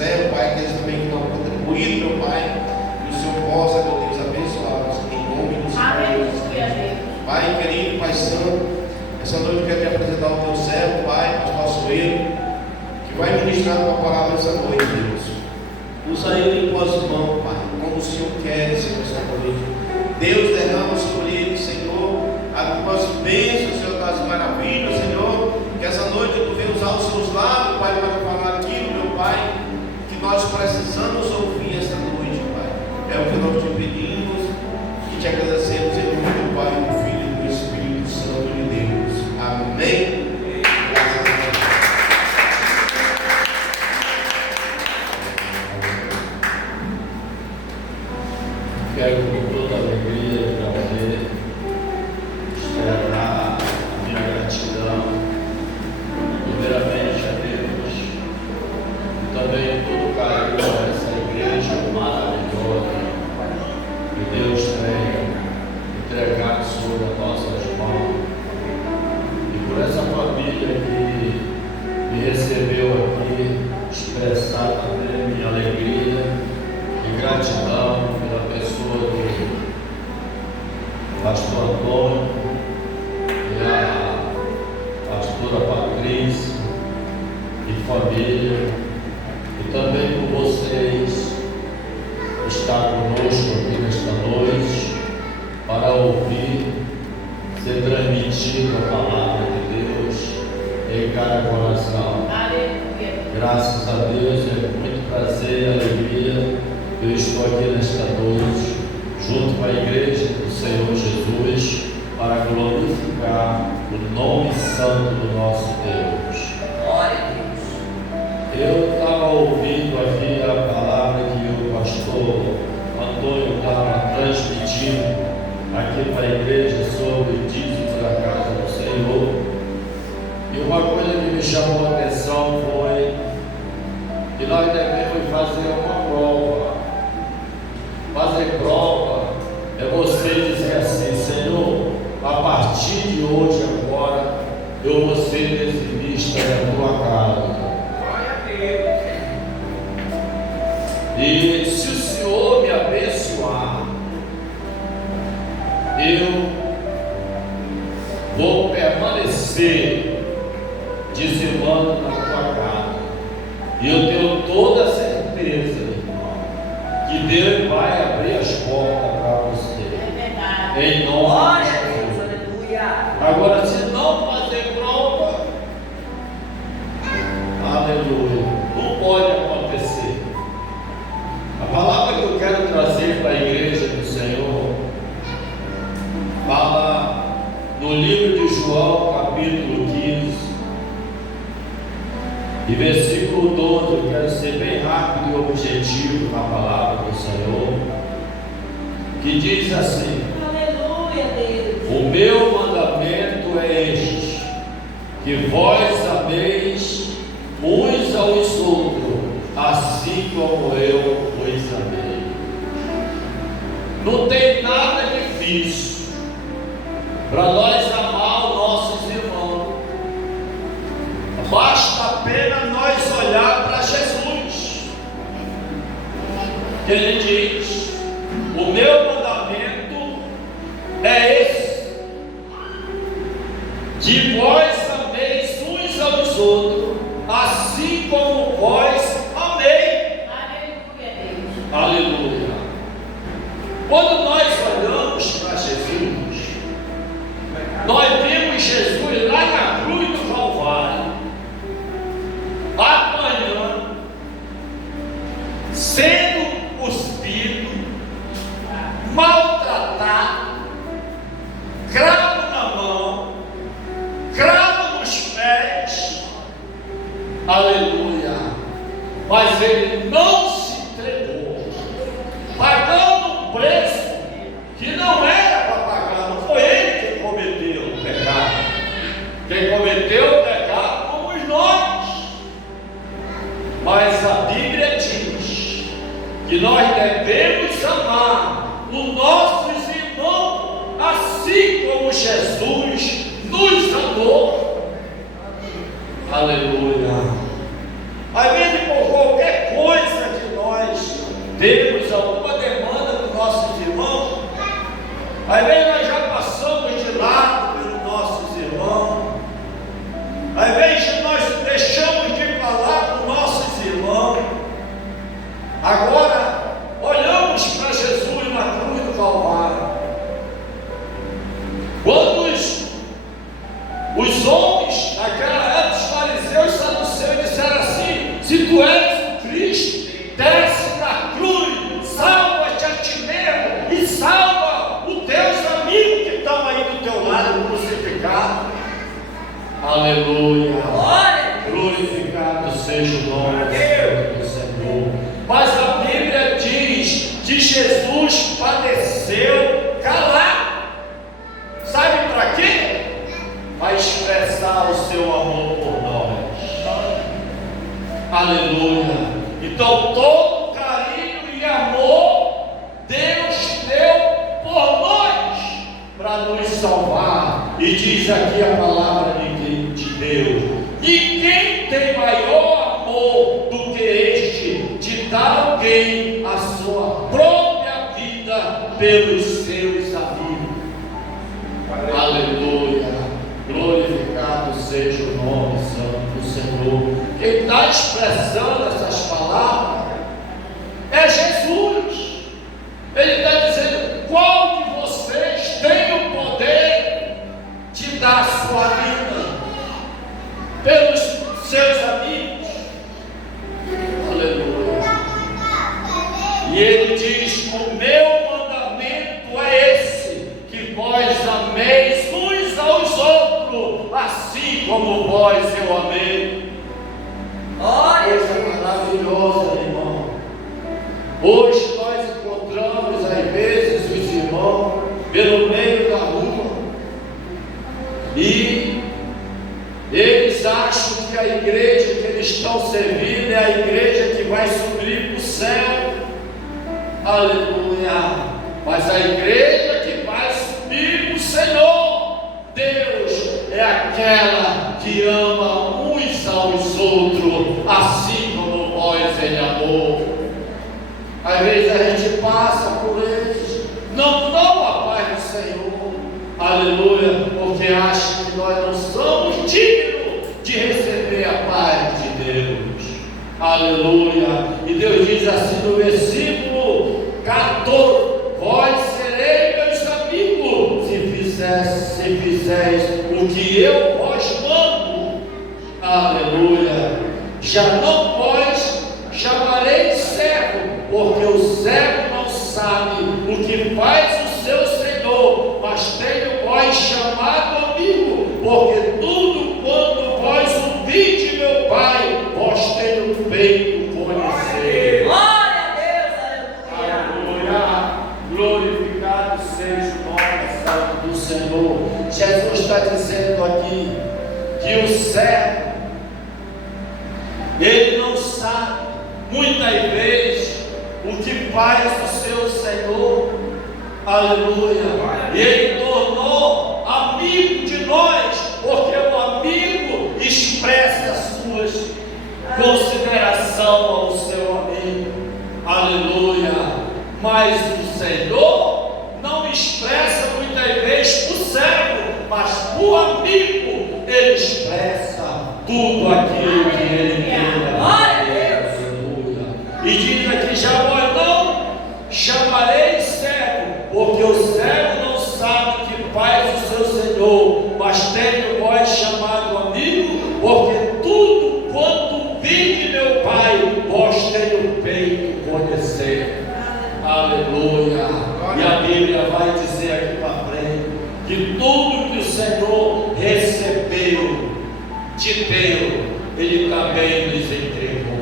ministério, Pai, aqueles também que não contribuíram, meu Pai, que o Senhor possa, meu Deus, abençoá-los em nome do Senhor. Pai querido, Pai santo, essa noite eu quero te apresentar o teu servo, Pai, pastor Soeiro, que vai ministrar a tua palavra essa noite, Deus. Usa ele em tuas mãos, Pai, como o Senhor quer, Senhor, essa noite. Deus, derrama sobre ele, Senhor, as tuas bênçãos, Senhor, das maravilhas, Senhor, que essa noite tu venha usar os seus lábios, Pai, para falar aquilo, meu Pai, que nós precisamos ouvir esta noite, Pai. É o que nós te pedimos e te agradecemos em nome do Pai, do Filho e do Espírito Santo de Deus. Amém. Quero com toda alegria e prazer externar a minha gratidão, primeiramente a Deus, e também todo o carinho a essa igreja maravilhosa que Deus tem entregado sobre as nossas mãos, e por essa família que me recebeu aqui, expressar também minha alegria e gratidão pela pessoa do pastor Antônio e a pastora Patrícia e família, e também por vocês estar conosco aqui nesta noite para ouvir ser transmitida a palavra de Deus em cada coração. Graças a Deus, é muito prazer e alegria. Eu estou aqui nesta noite, junto com a igreja do Senhor Jesus, para glorificar o nome santo do nosso Deus. Glória a Deus. Eu estava ouvindo aqui a palavra que o pastor Antônio estava transmitindo aqui para a igreja sobre o dízimo da casa do Senhor. E uma coisa que me chamou a atenção foi que nós devemos fazer uma prova. Fazer prova é você dizer assim: Senhor, a partir de hoje, agora, eu vou ser dizimista da tua casa. Glória a Deus. E se o Senhor me abençoar, eu vou permanecer dizimando na tua casa. E eu tenho toda a certeza, que Deus vai abrir as portas para você. É verdade. Em nome Glória de a Deus, Jesus. aleluia. Agora, se não fazer prova, aleluia, não pode acontecer. A palavra que eu quero trazer para a igreja do Senhor fala no livro de João, capítulo 15. E versículo 12, eu quero ser bem rápido e objetivo na palavra do Senhor, que diz assim: Aleluia, Deus. o meu mandamento é este, que vós ameis uns aos outros, assim como eu vos amei. Não tem nada difícil para nós amar os nossos irmãos. Basta apenas nós olhar para Jesus. Ele diz: o meu mandamento é esse, que vós ameis uns aos outros, assim como vós amei. Aleluia, Deus. Aleluia. Quando nós olhamos para Jesus, nós vemos Jesus lá na cruz do Calvário, apanhando, sendo cuspido, maltratado, cravo na mão, cravo nos pés, aleluia. Mas ele não se entregou, pagando um preço que não era para pagar. Não foi ele quem cometeu o pecado. Quem cometeu o pecado fomos nós. Mas a Bíblia diz que nós devemos amar os nossos irmãos assim como Jesus nos amou. Aleluia. Às vezes, por qualquer coisa temos alguma demanda dos nossos irmãos, às vezes nós já passamos de lado pelos nossos irmãos, às vezes nós deixamos de falar com nossos irmãos. Agora olhamos para Jesus na cruz do Calvário. Quando os homens naquela época, os fariseus e saduceus, disseram assim: se tu és o Cristo, desce da cruz, salva-te a ti mesmo e salva os teus amigos que estão aí do teu lado crucificados. Aleluia! Glorificado seja o nome do Senhor. Mas a Bíblia diz que Jesus padeceu calado. Sabe para quê? Para expressar o seu amor por nós. Aleluia. Então todo carinho e amor Deus deu por nós para nos salvar. E diz aqui a palavra de Deus: ninguém tem maior amor do que este, de dar alguém a sua própria vida pelos seus amigos. Aleluia. Glorificado seja o nome santo do Senhor. Quem está expressando essas palavras é Jesus. Ele está dizendo: qual de vocês tem o poder de dar sua vida pelos seus amigos? Aleluia. E ele diz: o meu mandamento é esse, que vós ameis uns aos outros, assim como vós eu amei. Coisa maravilhosa, irmão. Hoje nós encontramos às vezes os irmãos pelo meio da rua e eles acham que a igreja que eles estão servindo é a igreja que vai subir para o céu. Aleluia. Mas a igreja que vai subir para o Senhor, Deus, é aquela que ama uns aos outros, assim como vós Ele amou. Às vezes a gente passa por eles, não dão a paz do Senhor, aleluia, porque acha que nós não somos dignos de receber a paz de Deus. Aleluia. E Deus diz assim no versículo 14: vós sereis meus amigos se fizeis o que eu vos mando. Aleluia. Já não vós chamareis servo, porque o servo não sabe o que faz o seu senhor, mas tenho vós chamado amigo, porque tudo quanto vós ouvide meu Pai, vós tenho feito conhecer. Glória a Deus, aleluia. Glorificado seja o nome santo do Senhor. Jesus está dizendo aqui que o servo, ele não sabe muitas vezes o que faz o seu Senhor. Aleluia. E ele tornou amigo de nós, porque o amigo expressa as suas consideração ao seu amigo. Aleluia. Mas o Senhor não expressa muitas vezes para o servo, mas para o amigo ele expressa tudo aquilo que ele quer. Aleluia. E diz aqui: já vós não chamareis servo, porque o servo não sabe o que faz o seu senhor, mas tenho vós chamado amigo, porque tudo quanto vide meu Pai, vós tenho feito conhecer. Aleluia. E a Bíblia vai dizer aqui para frente que tudo que o Senhor recebeu, te deu, Ele também nos entregou.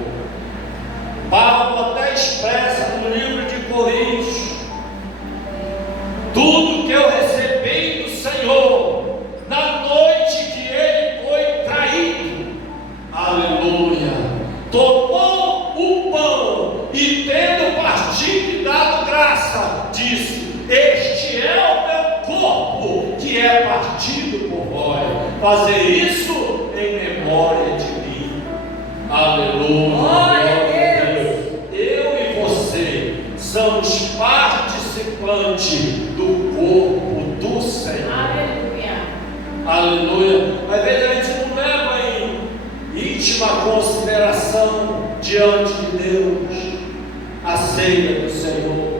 Paulo até expressa no livro de Coríntios: tudo que eu recebi do Senhor na noite que Ele foi traído. Aleluia. Tomou o pão e, tendo partido e dado graça, disse: este é o meu corpo que é partido por vós, fazer isso em memória de mim. Aleluia. Glória a Deus. Eu e você diante do corpo do Senhor. Aleluia. Aleluia. Às vezes a gente não leva em íntima consideração diante de Deus a ceia do Senhor.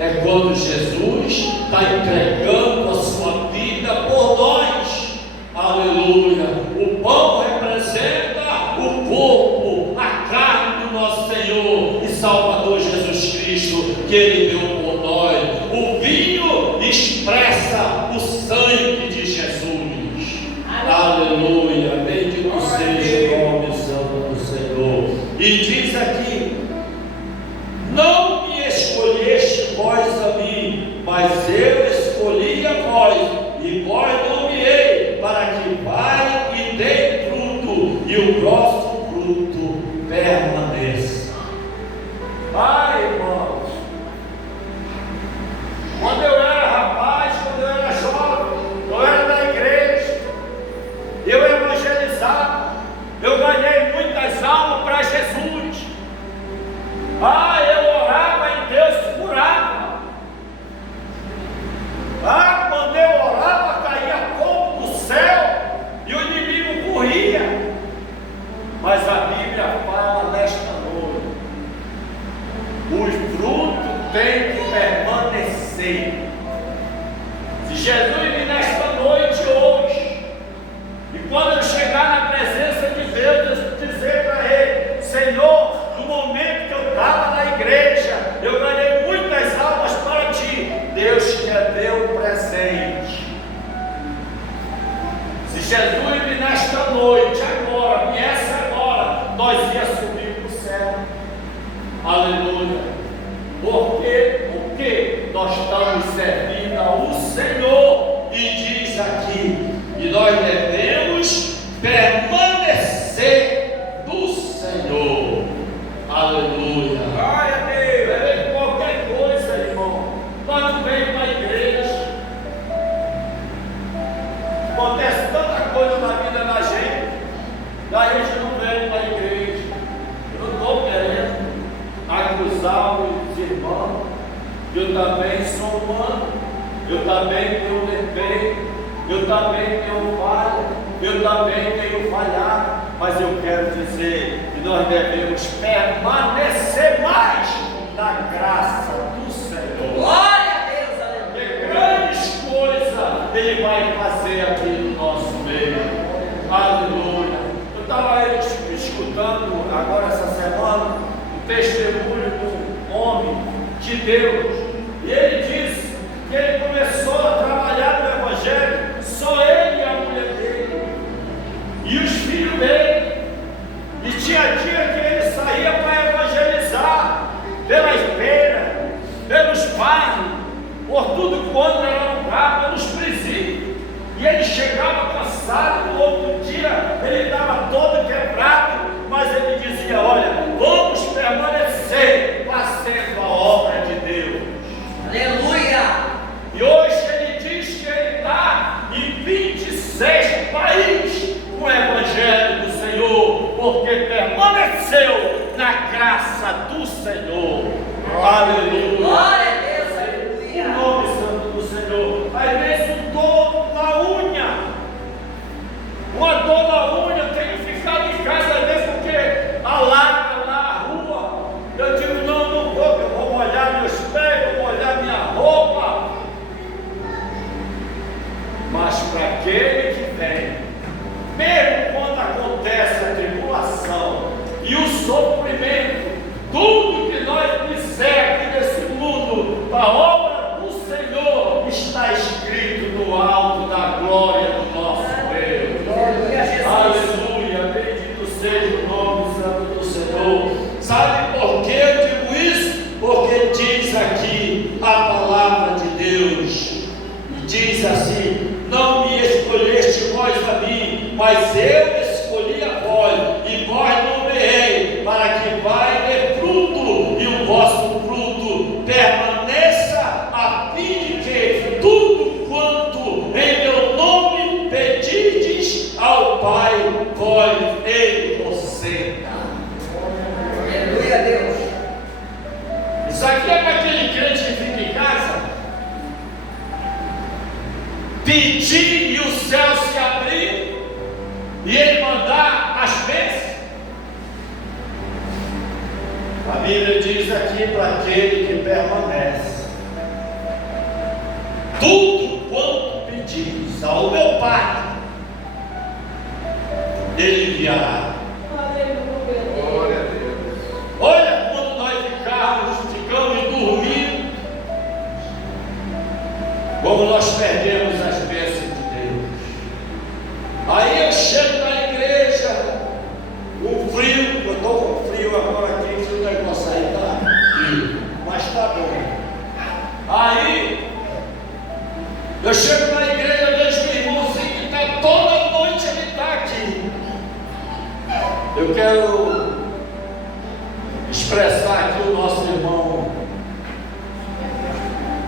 É quando Jesus está entregando a sua vida por nós. Aleluia. O pão representa o corpo, a carne do nosso Senhor e Salvador Jesus Cristo, que Ele deu por nós. O vinho expressa o sangue de Jesus. Aleluia. Bendito seja o nome santo do Senhor. E diz aqui: não me escolheste vós a mim, mas eu escolhi a vós, e vós nomeei, para que vai e dê fruto, e o próximo fruto permaneça. Ai, irmãos, quando eu era rapaz, quando eu era jovem, eu era da igreja, eu evangelizava, eu ganhei muitas almas para Jesus. Eu orava e Deus curava. Quando eu orava, caía fogo do céu e o inimigo corria. Mas a Bíblia fala nesta noite: os frutos têm que permanecer. Se Jesus vir nesta noite hoje, e quando eu chegar na presença de Deus, eu dizer para Ele: Senhor, no momento que eu estava na igreja, eu ganhei muitas almas para Ti, Deus te deu presente. Se Jesus vir nesta noite, agora, viesse agora, nós ia subir para o céu. Aleluia. Por quê? Porque nós estamos servindo ao Senhor. E diz aqui que nós devemos permanecer do Senhor. Aleluia. Glória a Deus. É qualquer coisa, irmão. Nós não vemos para a igreja. Acontece tanta coisa na vida da gente, a gente não vem para a igreja. Eu não estou querendo acusar os irmãos. Eu também sou humano. Eu também tenho defeito. Eu também tenho falha. Eu também tenho falhado. Mas eu quero dizer que nós devemos permanecer mais na graça do Senhor. Glória a Deus, aleluia. Grandes coisas Ele vai fazer aqui no nosso meio. Aleluia. Eu estava escutando agora essa semana o testemunho do homem de Deus. E ele disse que ele começou a trabalhar no Evangelho, só ele e a mulher dele, e os filhos dele. E tinha dia que ele saía para evangelizar pelas feiras, pelos bairros, por tudo quanto era lugar, pelos presídios. E ele chegava cansado, no outro dia ele estava todo quebrado, mas ele dizia: olha, vamos permanecer fazendo a obra de Deus. Aleluia! E hoje ele diz que ele está em 26 países com o Evangelho do Senhor, porque permaneceu na graça do Senhor. Aleluia! Glória a Deus, aleluia! O nome santo do Senhor. Às vezes dor na unha, uma dor na unha, eu tenho ficado em casa às vezes porque alaga lá a rua. Eu digo: não vou, eu vou molhar meus pés, vou molhar minha roupa. Mas para aquele que tem, mesmo quando acontece a tribulação e o sofrimento, tudo que nós fizer aqui nesse Bíblia diz aqui para aquele que permanece: tudo quanto pedis ao meu Pai, Ele enviará. Glória a Deus. Olha, quando nós ficamos dormindo, como nós perdemos as bênçãos de Deus. Aí eu chego na igreja, um frio, eu estou com frio agora aqui, se o negócio aí está frio, mas está bom. Aí eu chego na igreja, vejo um irmãozinho que está toda noite, ele está aqui. Eu quero expressar aqui o nosso irmão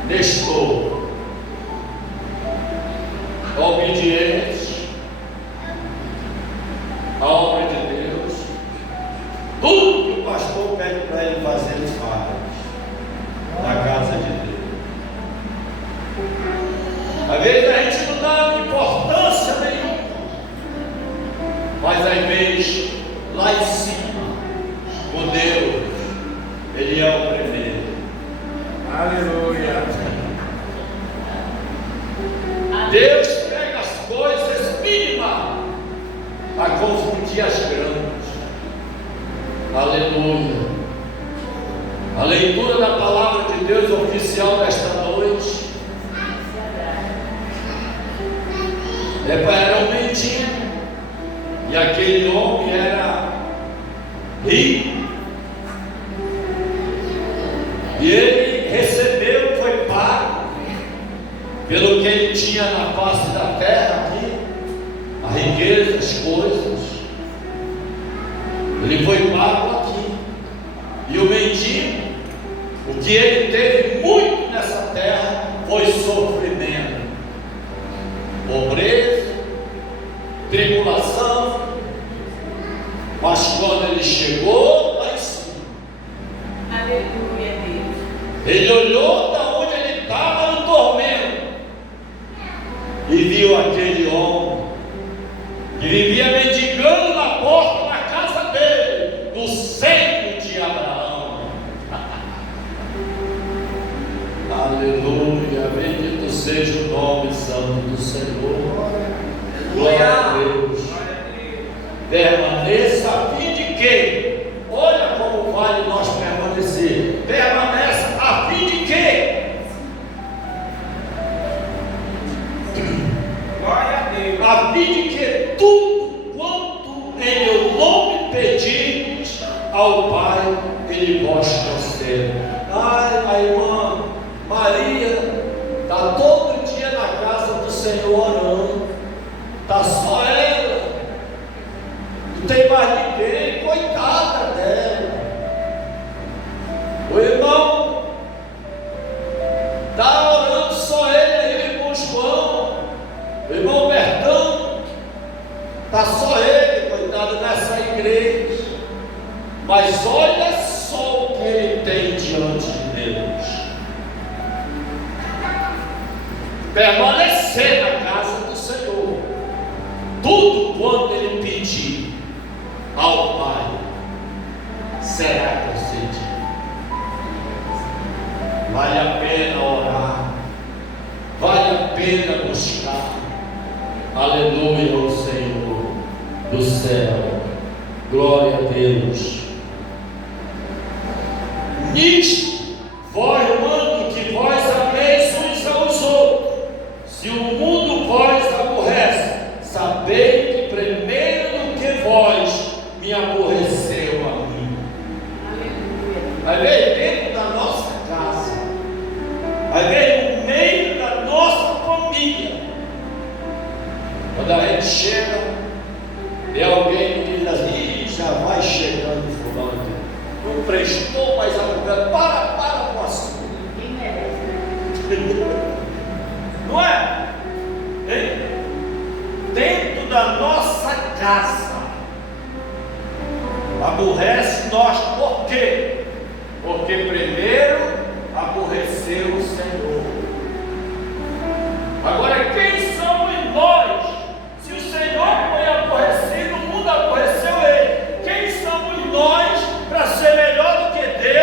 Nestor, obediente à obra de Deus. Tudo que o pastor pede para ele fazer, ele faz na casa de Deus. Às vezes a gente não dá importância nenhuma, mas às vezes lá em cima, com Deus, Ele é o primeiro. Aleluia. Deus pega as coisas mínimas para confundir as grandes. Aleluia. A leitura da palavra de Deus oficial desta noite era um mendigo, e aquele homem era rico, e ele recebeu, foi pago pelo que ele tinha na face da terra aqui, a riqueza, as coisas. Ele foi pago aqui. E o mendigo, o que ele teve muito nessa terra foi sofrimento, pobreza, tribulação. Mas quando ele chegou lá em cima, Aleluia, Deus. ele olhou da onde ele estava no tormento e viu aquele homem que vivia mendigando na porta da casa dele, no seio de Abraão. Aleluia, bendito seja o nome santo do Senhor. Glória a Deus. Permaneça a fim de quê? Olha como vale nós permanecer. Permaneça a fim de quê? Glória a Deus. A fim de que tudo quanto em meu nome pedis ao Pai, Ele vos conceda. Ai, a irmã Maria está todo dia na casa do Senhor orando. Está só ela. Não tem mais ninguém, coitada dela. O irmão está orando só ele aí, o irmão João, o irmão Bertão, está só ele, coitado, nessa igreja. Mas olha só o que ele tem diante de Deus. Permanecer na casa do Senhor, tudo quanto ele pedir ao Pai será concedido. Vale a pena orar, vale a pena buscar. Aleluia ao Senhor do céu, glória a Deus. Nisto vós mando que vós ameis uns aos outros. Se o mundo vós aborrece, sabei que primeiro do que vós me aborreceu a mim. Vai ver dentro da nossa casa, vai ver no meio da nossa família. Quando a gente chega, tem alguém que diz assim: "Ih, já vai chegando fulano, não prestou mais a lugar, para com a sua." Não é? Hein? Dentro da nossa casa, aborrece nós, por quê? Porque primeiro aborreceu o Senhor. Agora, quem somos nós? Se o Senhor foi aborrecido, o mundo aborreceu ele. Quem somos nós para ser melhor do que Deus?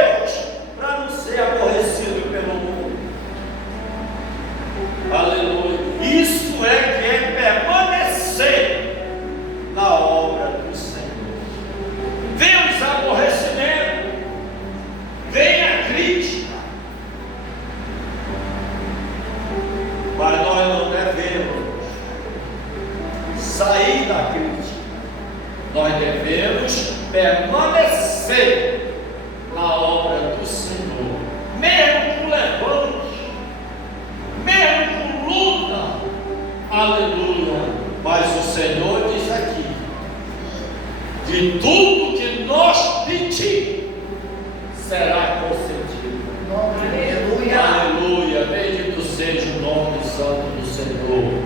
devemos permanecer na obra do Senhor, mesmo com levante, mesmo com luta, aleluia. Mas o Senhor diz aqui: de tudo que nós pedir, será concedido. Aleluia. Aleluia. Bendito seja o nome santo do Senhor.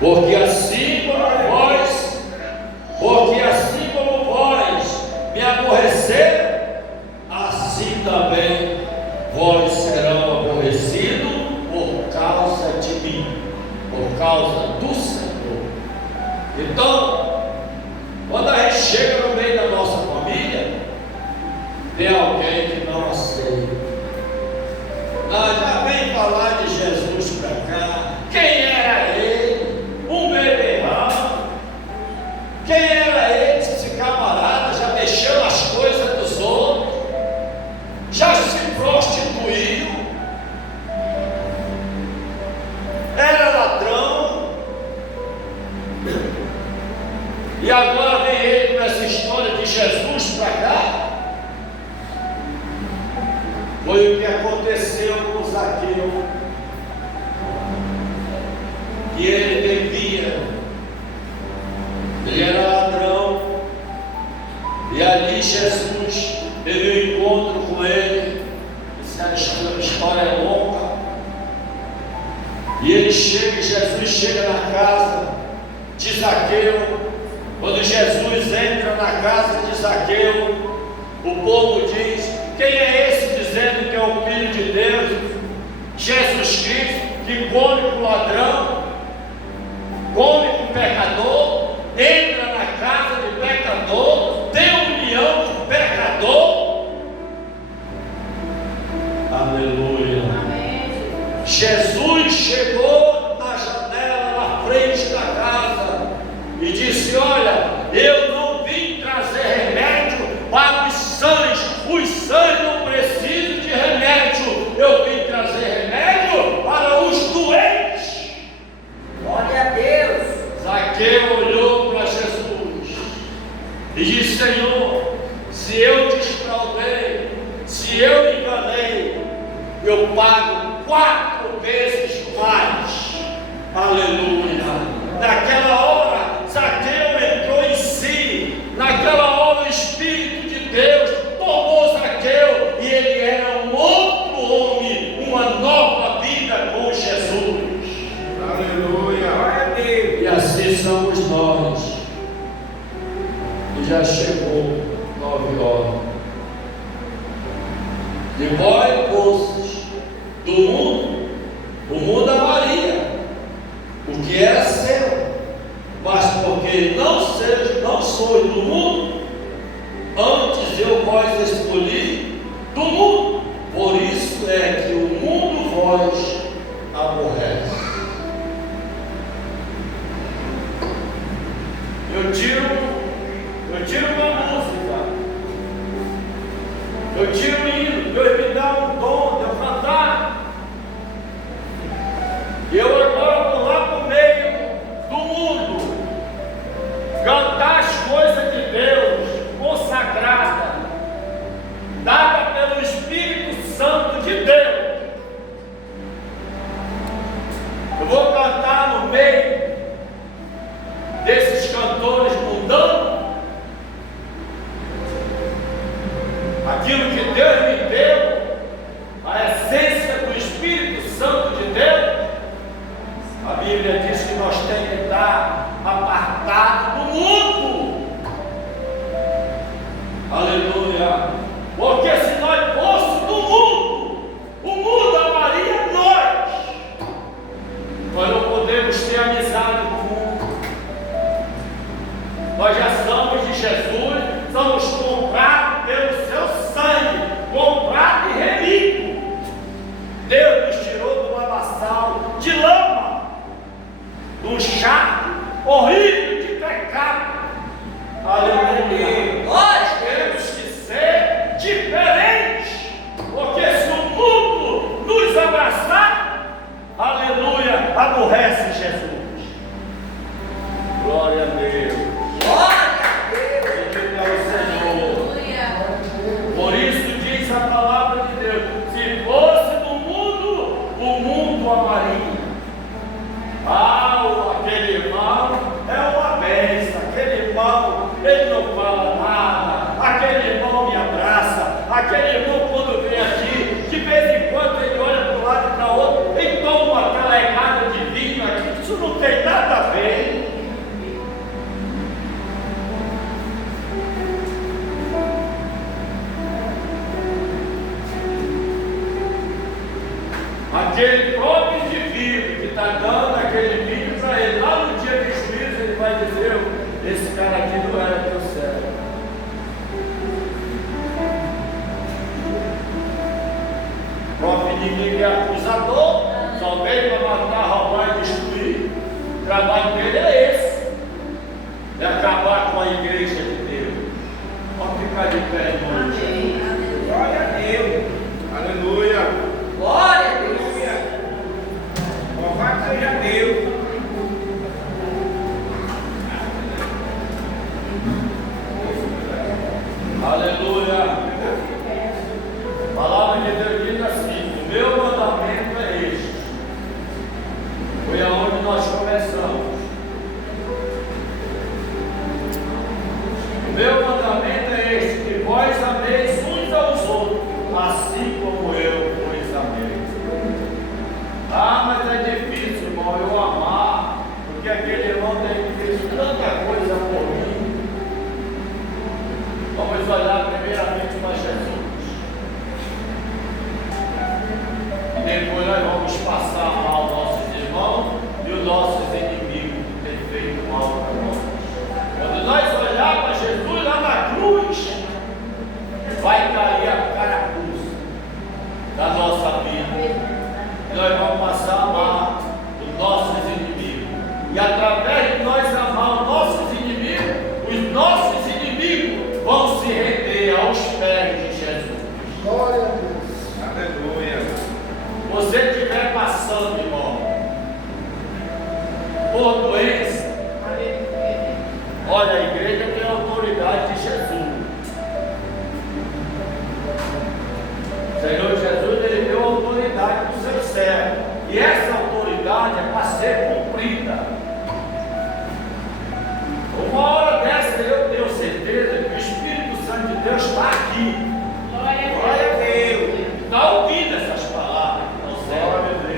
Porque assim como vós me aborreceram, assim também vós serão aborrecidos por causa de mim, por causa do Senhor. Então, quando a gente chega no meio da nossa família, tem alguém que não aceita. Já vem falar de Jesus para cá. Quem era ele? Um beberrão. Quem era ele? Esse camarada já mexeu nas coisas dos outros, já se prostituiu, era ladrão, e agora vem ele com essa história de Jesus para cá. Foi o que aconteceu com Zaqueu, que ele bebia, ele era ladrão, e ali Jesus teve um encontro com ele. Essa história é longa, e ele chega, Jesus chega na casa de Zaqueu. Quando Jesus entra na casa de Zaqueu, o povo diz: quem é esse dizendo que é o Filho de Deus? Jesus Cristo, que come com ladrão, come com pecador, entra na casa de pecador, tem união com pecador. Aleluia. Amém. Jesus chegou na janela, na frente da casa, e disse: olha, eu não vim trazer remédio para os sãs não precisam de remédio, eu vim trazer remédio para os doentes. Glória a Deus. Zaqueu olhou para Jesus e disse: Senhor, se eu te defraudei, se eu me enganei, eu pago 4 vezes mais. Aleluia. Naquela hora, Zaqueu entrou em si. Naquela hora, o Espírito de Deus tomou Zaqueu, e ele era um outro homem, uma nova vida com Jesus. Aleluia. E assim somos nós. E já chegou 9 horas. De vós, moços, do mundo, o mundo amaria o que era seu, mas porque não sois do mundo, antes eu vós escolhi do mundo, por isso é que o mundo vós aborrece. Eu tiro uma música, eu tiro um hino, Deus me dá um dom de eu cantar, e eu agora vou lá para o meio do mundo, cantar as coisas de Deus, consagrada, dada pelo Espírito Santo de Deus. Eu vou cantar no meio desses cantores mundanos aquilo que Deus me deu, a essência do Espírito Santo de Deus. A Bíblia diz que nós temos que estar apartados do mundo. Aleluia. Porque se nós fôssemos do mundo, o mundo amaria nós. Nós não podemos ter amizade com o mundo. Nós já somos de Jesus, somos comprados pelo seu sangue, comprados e remidos. Deus nos tirou do lamaçal de lama, de um charco horrível de pecado. Aleluia. Nós temos que ser diferentes, porque se o mundo nos abraçar, aleluia, aborrece Jesus. Glória a Deus. Glória a Deus. Aquele irmão, quando vem aqui, de vez em quando ele olha para um lado e para o outro, e toma uma talegada de vinho aqui, isso não tem nada a ver. Aquele próprio indivíduo que está dando aquele vinho para ele, lá no dia do juízo, ele vai dizer: esse cara aqui não era teu servo. O próprio inimigo é acusador, só veio para matar, roubar e destruir. O trabalho dele é esse: é acabar com a igreja de Deus. Vamos ficar de pé, irmão. Glória a Deus. Aleluia. Glória a Deus. Louvado seja Deus. Aleluia. A palavra de Deus diz assim: o meu mandamento é este. Foi aonde nós começamos. O meu mandamento é este: que vós ameis uns aos outros, assim como eu vos amei. Ah, mas é difícil, irmão, eu amar, porque aquele irmão tem feito tanta coisa por mim. Vamos olhar primeiramente para Jesus. E depois nós vamos passar mal aos nossos irmãos e os nossos inimigos que têm feito mal para nós. Quando nós olhar para Jesus lá na cruz, vai cair a carapuça da nossa vida. E nós vamos passar a amar os nossos inimigos. E através de nós amar os nossos inimigos, os nossos inimigos vão se render aos pés de Jesus. Glória a Deus. Aleluia. Você estiver passando, irmão, por doença,